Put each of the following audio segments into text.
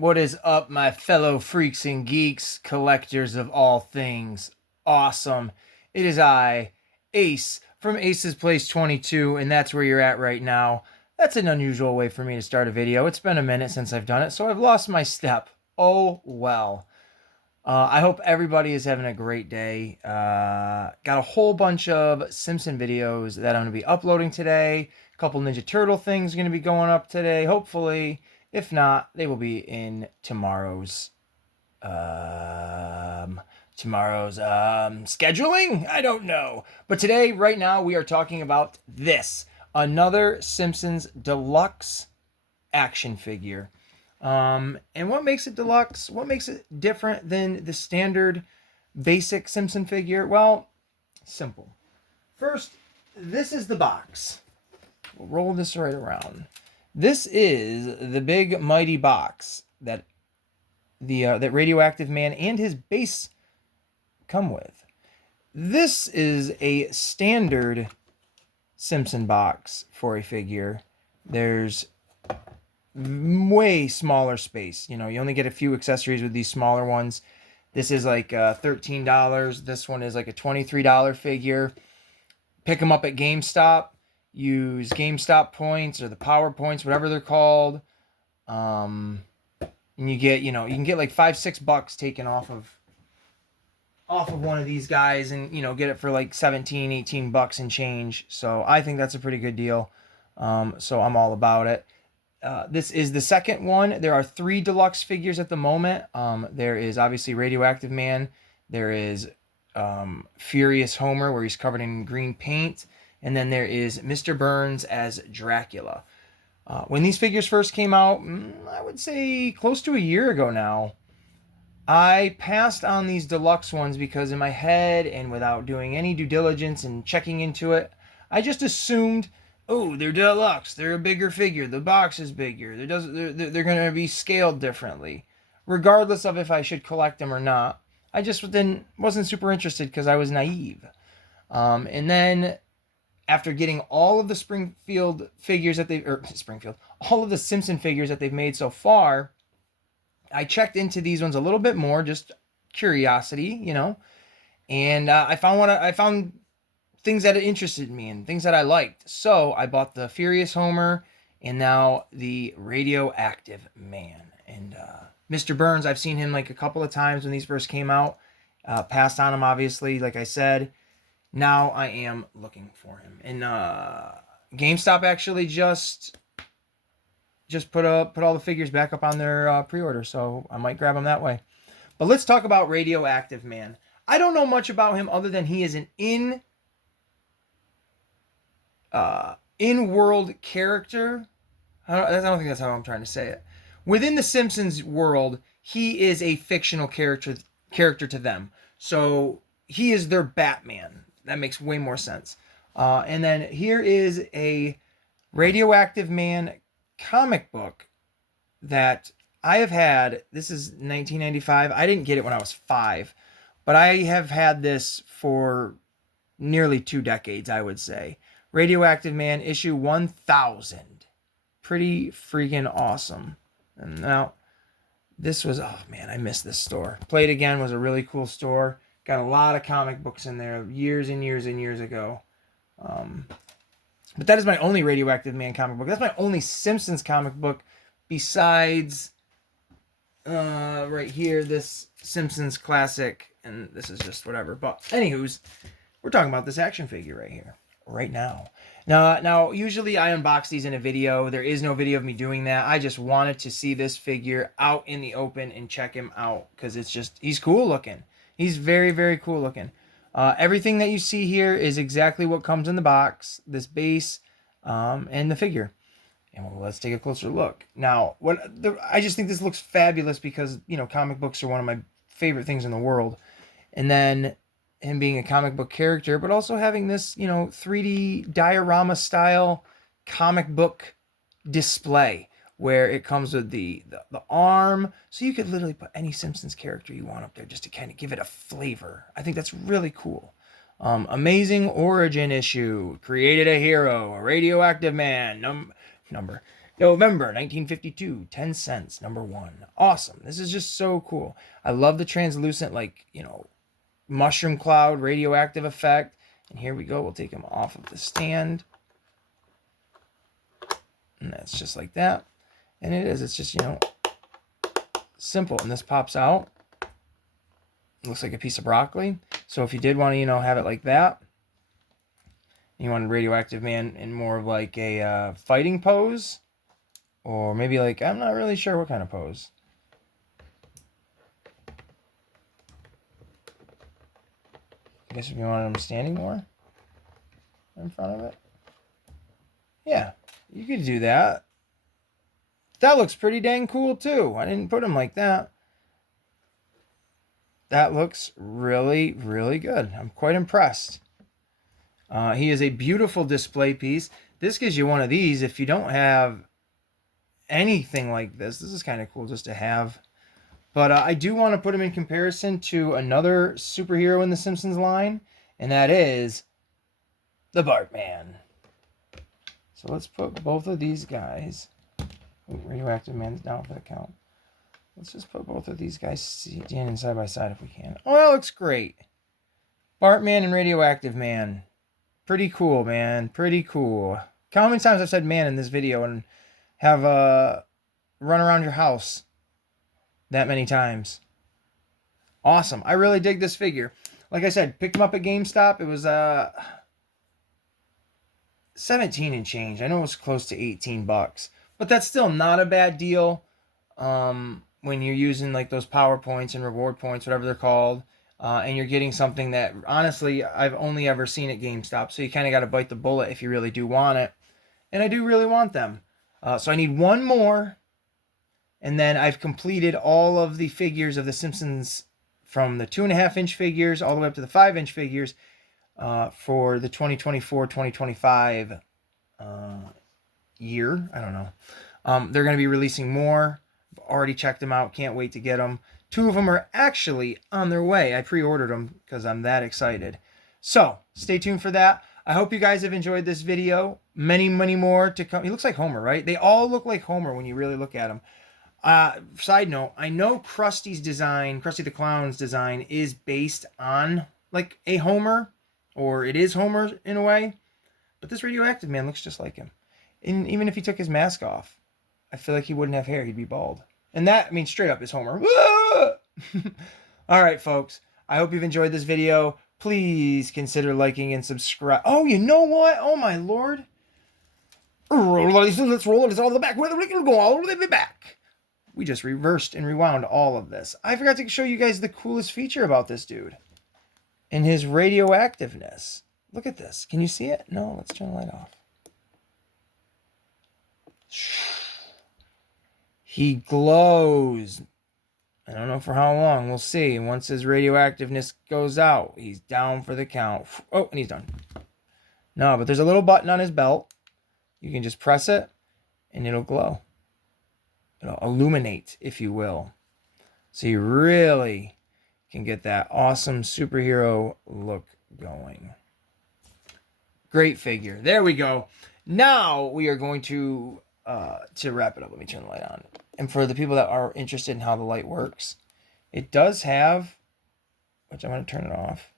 What is up, my fellow freaks and geeks, collectors of all things awesome? It is I, Ace, from Ace's Place 22, and that's where you're at right now. That's an unusual way for me to start a video. It's been a minute since I've done it, so I've lost my step. Oh well. I hope everybody is having a great day. Got a whole bunch of Simpson videos that I'm going to be uploading today. A couple Ninja Turtle things going to be going up today, hopefully. If not, they will be in tomorrow's scheduling. I don't know, but today, right now, we are talking about this, another Simpsons Deluxe action figure. And what makes it deluxe? What makes it different than the standard basic Simpson figure? Well, simple. First, this is the box. We'll roll this right around. This is the big mighty box that that Radioactive Man and his base come with. This is a standard Simpson box for a figure. There's way smaller space. You only get a few accessories with these smaller ones. This is like $13. This one is like a $23 figure. Pick them up at GameStop. Use GameStop points or the power points, whatever they're called. And you get, you can get like $5-6 taken off of one of these guys, and get it for like $17-18 and change. So I think that's a pretty good deal. So I'm all about it. This is the second one. There are 3 deluxe figures at the moment. There is obviously Radioactive Man. There is Furious Homer, where he's covered in green paint. And then there is Mr. Burns as Dracula. When these figures first came out, I would say close to a year ago now, I passed on these deluxe ones because in my head, and without doing any due diligence and checking into it, I just assumed, oh, they're deluxe. They're a bigger figure. The box is bigger. They're going to be scaled differently, regardless of if I should collect them or not. I just wasn't super interested because I was naive. And then after getting all of the all of the Simpson figures that they've made so far, I checked into these ones a little bit more, just curiosity, and I found things that interested me and things that I liked. So I bought the Furious Homer and now the Radioactive Man. And Mr. Burns, I've seen him like a couple of times when these first came out. Passed on him, obviously, like I said. Now I am looking for him. And GameStop actually just put all the figures back up on their pre-order, so I might grab them that way. But let's talk about Radioactive Man. I don't know much about him other than he is an in-world character. I don't think that's how I'm trying to say it. Within the Simpsons world, he is a fictional character to them. So he is their Batman. That makes way more sense. And then here is a Radioactive Man comic book that I have had. This is 1995. I didn't get it when I was 5, but I have had this for nearly 2 decades, I would say. Radioactive Man issue 1000. Pretty freaking awesome. And now this was, oh man, I missed this store. Play It Again was a really cool store. Got a lot of comic books in there years and years and years ago. But that is my only Radioactive Man comic book. That's my only Simpsons comic book besides right here, this Simpsons classic. And this is just whatever. But anywho's, we're talking about this action figure right here, right now. Now, usually I unbox these in a video. There is no video of me doing that. I just wanted to see this figure out in the open and check him out because he's cool looking. He's very, very cool looking. Everything that you see here is exactly what comes in the box, this base, and the figure. And let's take a closer look. Now, I just think this looks fabulous because, comic books are one of my favorite things in the world. And then him being a comic book character, but also having this, 3D diorama style comic book display where it comes with the arm. So you could literally put any Simpsons character you want up there just to kind of give it a flavor. I think that's really cool. Amazing origin issue. Created a hero. A Radioactive Man. number. November 1952, 10 cents, number 1. Awesome. This is just so cool. I love the translucent, like, mushroom cloud radioactive effect. And here we go. We'll take them off of the stand. And that's just like that. And it's just, simple. And this pops out. It looks like a piece of broccoli. So if you did want to, have it like that, you wanted Radioactive Man in more of like a fighting pose, or maybe like, I'm not really sure what kind of pose. I guess if you wanted him standing more in front of it. Yeah, you could do that. That looks pretty dang cool too. I didn't put him like that. That looks really, really good. I'm quite impressed. He is a beautiful display piece. This gives you one of these if you don't have anything like this. This is kind of cool just to have. But I do want to put him in comparison to another superhero in the Simpsons line, and that is the Bartman. So let's put both of these guys. Ooh, Radioactive Man's down for the count. Let's just put both of these guys standing side by side if we can. Oh, that looks great. Bartman and Radioactive Man. Pretty cool, man. Pretty cool. Count how many times I've said man in this video and have run around your house that many times. Awesome. I really dig this figure. Like I said, picked him up at GameStop. It was 17 and change. I know it was close to 18 bucks. But that's still not a bad deal when you're using like those power points and reward points, whatever they're called. And you're getting something that, honestly, I've only ever seen at GameStop. So you kind of got to bite the bullet if you really do want it. And I do really want them. So I need one more. And then I've completed all of the figures of The Simpsons from the 2.5-inch figures all the way up to the 5-inch figures for the 2024-2025 year. I don't know. They're going to be releasing more. I've already checked them out. Can't wait to get them. 2 of them are actually on their way. I pre-ordered them because I'm that excited. So stay tuned for that. I hope you guys have enjoyed this video. Many, many more to come. He looks like Homer, right? They all look like Homer when you really look at them. Side note, I know Krusty's design, Krusty the Clown's design, is based on like a Homer, or it is Homer in a way. But this Radioactive Man looks just like him. And even if he took his mask off, I feel like he wouldn't have hair. He'd be bald. And that, I mean, straight up is Homer. All right, folks. I hope you've enjoyed this video. Please consider liking and subscribe. Oh, you know what? Oh, my Lord. Let's roll it. It's all in the back. Whether we can go all the way back. We just reversed and rewound all of this. I forgot to show you guys the coolest feature about this dude. And his radioactiveness. Look at this. Can you see it? No, let's turn the light off. He glows. I don't know for how long. We'll see. Once his radioactiveness goes out, he's down for the count. Oh, and he's done. No, but there's a little button on his belt. You can just press it, and it'll glow. It'll illuminate, if you will. So you really can get that awesome superhero look going. Great figure. There we go. Now we are going to wrap it up. Let me turn the light on. And for the people that are interested in how the light works, it does have, which I'm going to turn it off.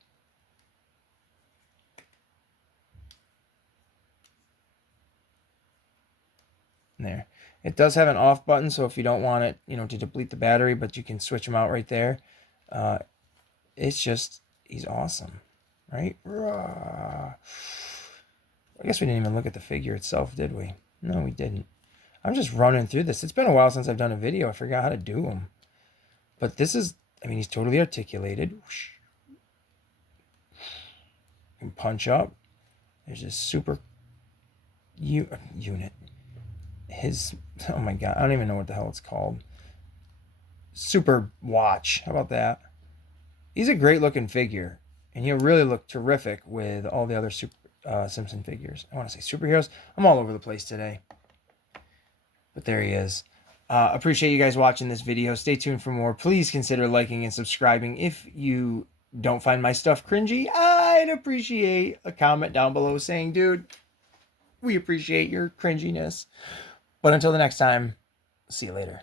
There. It does have an off button, so if you don't want it, to deplete the battery, but you can switch them out right there. It's just, he's awesome, right? I guess we didn't even look at the figure itself, did we? No, we didn't. I'm just running through this. It's been a while since I've done a video. I forgot how to do them. But this is, I mean, he's totally articulated. You can punch up. There's this super unit. Oh my God, I don't even know what the hell it's called. Super watch. How about that? He's a great looking figure. And he'll really look terrific with all the other Simpson figures. I want to say superheroes. I'm all over the place today. But there he is. Appreciate you guys watching this video. Stay tuned for more. Please consider liking and subscribing. If you don't find my stuff cringy, I'd appreciate a comment down below saying, dude, we appreciate your cringiness. But until the next time, see you later.